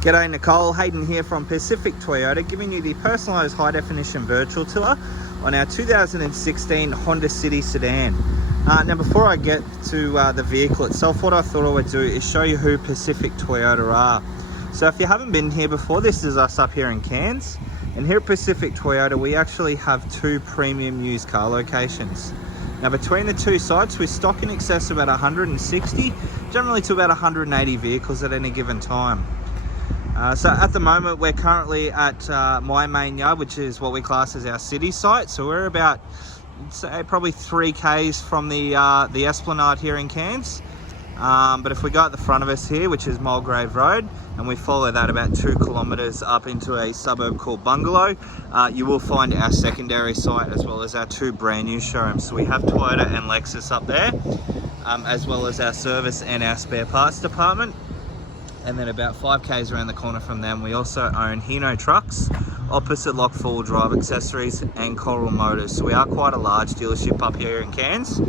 G'day Nicole, Hayden here from Pacific Toyota, giving you the personalised high-definition virtual tour on our 2016 Honda City sedan. Now before I get to the vehicle itself, what I thought I would do is show you who Pacific Toyota are. So if you haven't been here before, this is us up here in Cairns. And here at Pacific Toyota, we actually have two premium used car locations. Now between the two sites, we stock in excess of about 160, generally to about 180 vehicles at any given time. So at the moment, we're currently at my main yard, which is what we class as our city site. So we're about, say, probably 3 k's from the Esplanade here in Cairns. But if we go at the front of us here, which is Mulgrave Road, and we follow that about 2 kilometres up into a suburb called Bungalow, you will find our secondary site as well as our 2 brand new showrooms. So we have Toyota and Lexus up there, as well as our service and our spare parts department. And then about 5 k's around the corner from them, we also own Hino Trucks, opposite Lock 4-wheel drive accessories, and Coral Motors. So we are quite a large dealership up here in Cairns.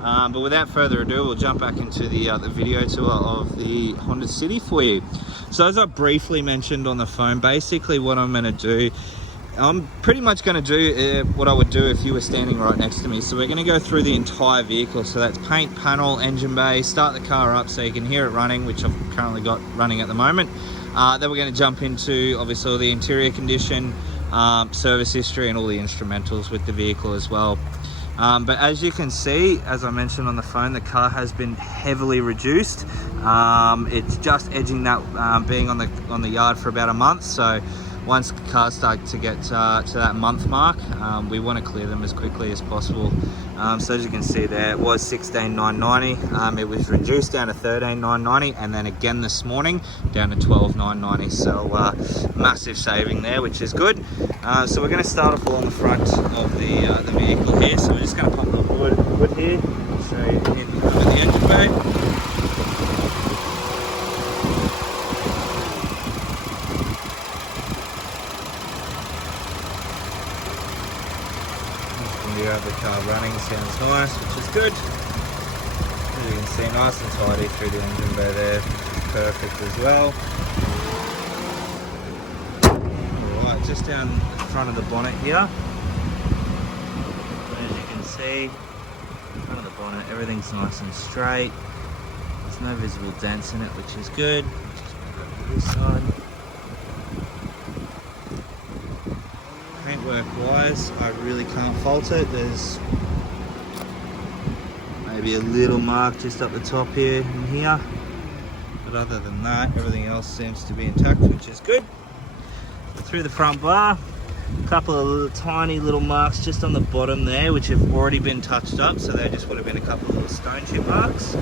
But without further ado, we'll jump back into the video tour of the Honda City for you. So as I briefly mentioned on the phone, basically what I'm going to do, I'm pretty much going to do what I would do if you were standing right next to me. So we're going to go through the entire vehicle. So that's paint, panel, engine bay, start the car up so you can hear it running, which I've currently got running at the moment. Then we're going to jump into obviously all the interior condition, service history, and all the instrumentals with the vehicle as well. But as you can see, as I mentioned on the phone, the car has been heavily reduced. It's just edging that being on the yard for about a month. So once cars start to get to that month mark, we want to clear them as quickly as possible. So as you can see there, it was $16,990. It was reduced down to $13,990, and then again this morning down to $12,990. So massive saving there, which is good. So we're going to start off along the front of the vehicle here. So we're just going to pop the hood here, show you the engine bay. The car running sounds nice, which is good. As you can see, nice and tidy through the engine bay there, perfect as well. Alright, just down the front of the bonnet here. As you can see, front of the bonnet, everything's nice and straight. There's no visible dents in it, which is good. Just move over to this side. Paintwork wise, I really can't fault it. There's maybe a little mark just up the top here and here, but other than that, everything else seems to be intact, which is good. Through the front bar, a couple of tiny little marks just on the bottom there, which have already been touched up, so there just would have been a couple of little stone chip marks.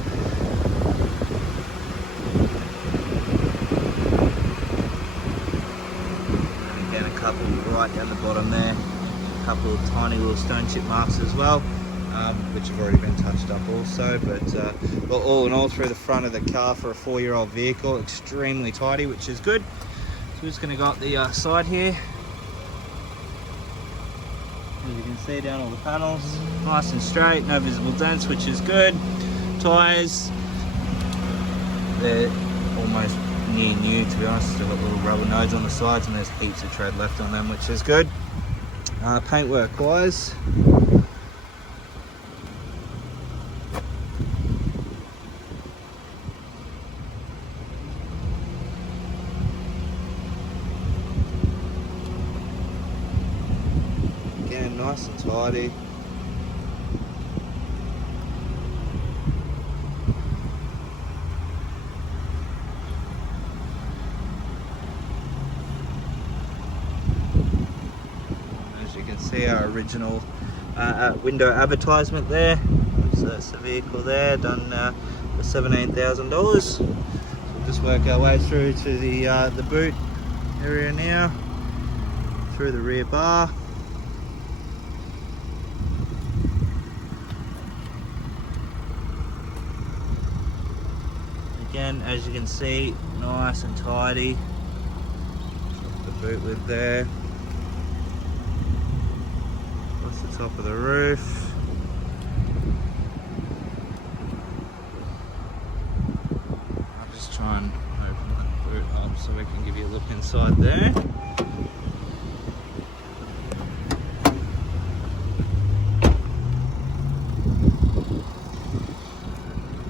Couple right down the bottom there, a couple of tiny little stone chip marks as well, which have already been touched up also. But all in all, through the front of the car for a 4-year-old vehicle, extremely tidy, which is good. So we're just going to go up the side here. As you can see, down all the panels, nice and straight, no visible dents, which is good. Tyres, they're almost near new, to be honest. Still got little rubber nodes on the sides, and there's heaps of tread left on them, which is good. Paintwork wise, again nice and tidy. See our original window advertisement there. So that's the vehicle there, done for $17,000. So we'll just work our way through to the boot area now, through the rear bar. Again, as you can see, nice and tidy. The boot lid there. Top of the roof. I'll just try and open the boot up. So we can give you a look inside there.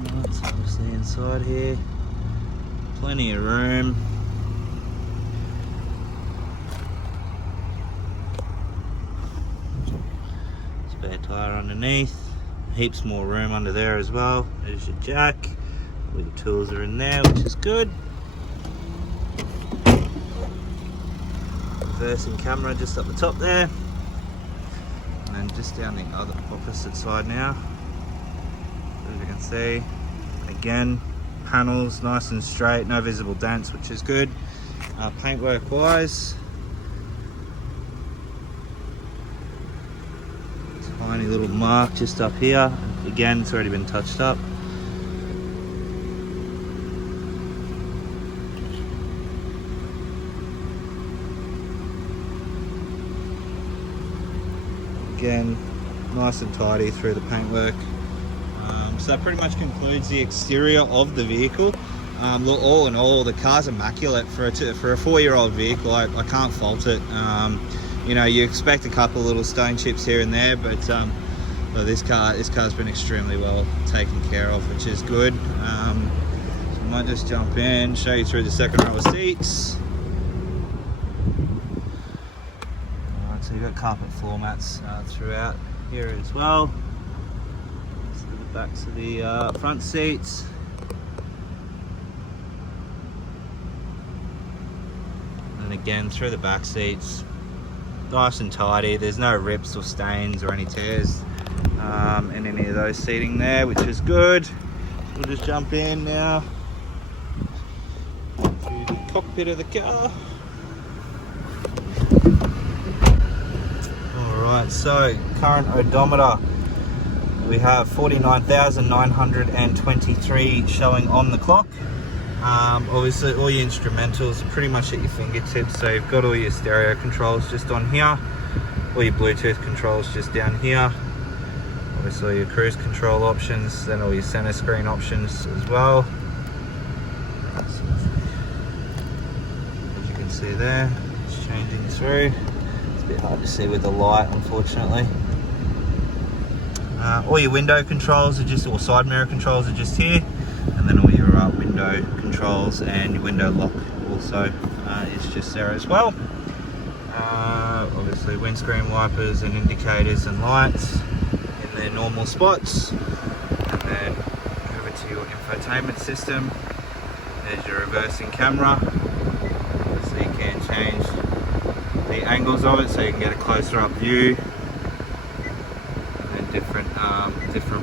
Right, so obviously inside here, plenty of room. Spare tyre underneath, heaps more room under there as well. There's your jack, all your tools are in there, which is good. Reversing camera just up the top there, and then just down the other opposite side now. As you can see, again, panels nice and straight, no visible dents, which is good. Paintwork wise, tiny little mark just up here. Again, it's already been touched up. Again, nice and tidy through the paintwork. So that pretty much concludes the exterior of the vehicle. Look, all in all, the car's immaculate for a 4-year-old vehicle. I can't fault it. You know, you expect a couple of little stone chips here and there, but well, this car's been extremely well taken care of, which is good. So I might just jump in, show you through the second row of seats. Alright, so you've got carpet floor mats throughout here as well. So the backs of the front seats. And again, through the back seats, nice and tidy. There's no rips or stains or any tears in any of those seating there, which is good. We'll just jump in now to the cockpit of the car. Alright, so current odometer, we have 49,923 showing on the clock. Obviously all your instrumentals are pretty much at your fingertips, so you've got all your stereo controls just on here, all your Bluetooth controls just down here, obviously all your cruise control options, then all your center screen options as well. As you can see there, it's changing through. It's a bit hard to see with the light, unfortunately. All your window controls are just, or side mirror controls are just here, and then all your window controls and your window lock also is just there as well. Obviously windscreen wipers and indicators and lights in their normal spots, and then over to your infotainment system. There's your reversing camera, so you can change the angles of it so you can get a closer up view, and different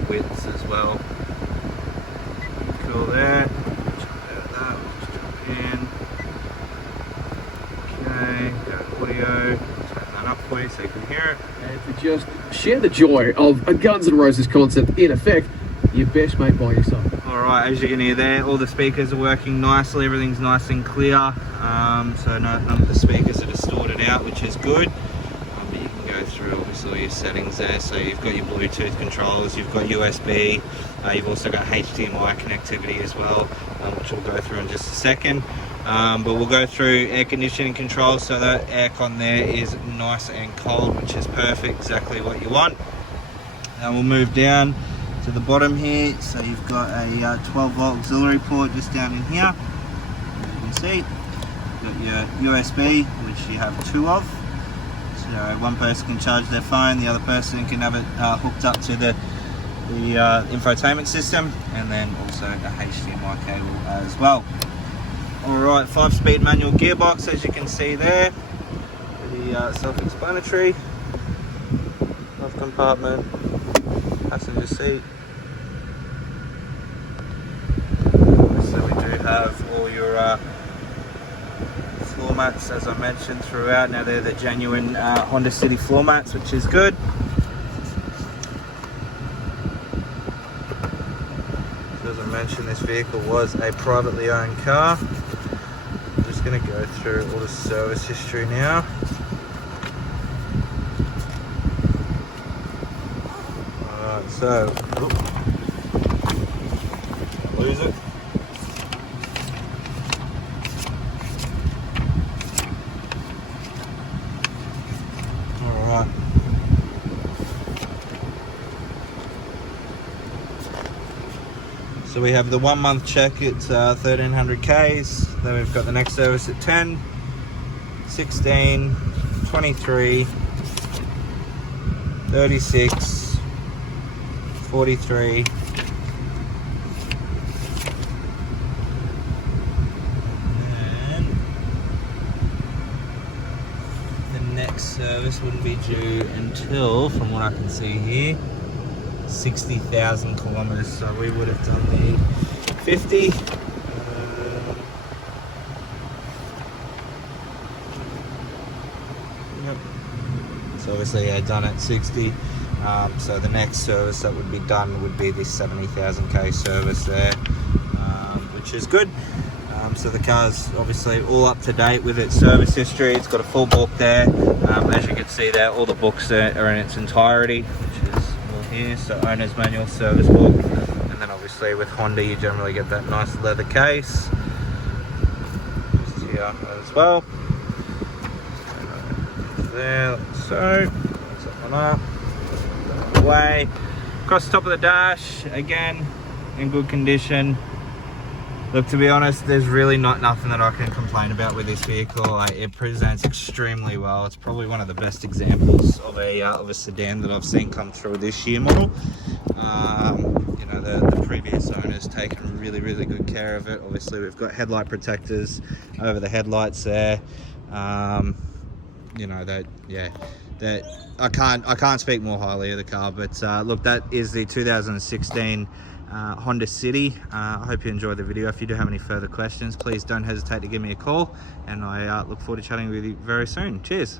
widths as well. Cool there. Jump out of that, we'll just jump in. Okay, go to audio, turn that up for you so you can hear it. And to just share the joy of a Guns N' Roses concert in effect, your best mate by your side. Alright, as you can hear there, all the speakers are working nicely, everything's nice and clear, so none of the speakers are distorted out, which is good. But you can go through obviously all your settings there, so you've got your Bluetooth controls, you've got USB, you've also got HDMI connectivity as well, which we'll go through in just a second. But we'll go through air conditioning controls, so that aircon there is nice and cold, which is perfect, exactly what you want. And we'll move down to the bottom here, so you've got a 12-volt auxiliary port just down in here, as you can see. You've got your USB, which you have 2 of, so one person can charge their phone, the other person can have it hooked up to the infotainment system, and then also a HDMI cable as well. Alright, 5-speed manual gearbox, as you can see there, pretty self-explanatory. Glove compartment, passenger seat. So we do have all your floor mats, as I mentioned, throughout. Now they're the genuine Honda City floor mats, which is good. So as I mentioned, this vehicle was a privately owned car. I'm just going to go through all the service history now. So, lose it. So we have the 1 month check, it's 1300 Ks. Then we've got the next service at 10, 16, 23, 36, 43, and the next service wouldn't be due until, from what I can see here, 60,000 kilometers. So we would have done the 50. Yep. So obviously I done at 60. So the next service that would be done would be this 70,000 K service there, which is good. So the car's obviously all up to date with its service history. It's got a full book there. As you can see there, all the books there are in its entirety, which is all here. So owner's manual, service book, and then obviously with Honda you generally get that nice leather case. Just here as well. There, like so. That's that one up. Away. Across the top of the dash, again, in good condition. Look, to be honest, there's really nothing that I can complain about with this vehicle. It presents extremely well. It's probably one of the best examples of a sedan that I've seen come through this year model. You know, the previous owner's taken really good care of it. Obviously, we've got headlight protectors over the headlights there. You know that, yeah. That I can't speak more highly of the car, but look, that is the 2016 Honda City. I hope you enjoyed the video. If you do have any further questions, please don't hesitate to give me a call, and I look forward to chatting with you very soon. Cheers.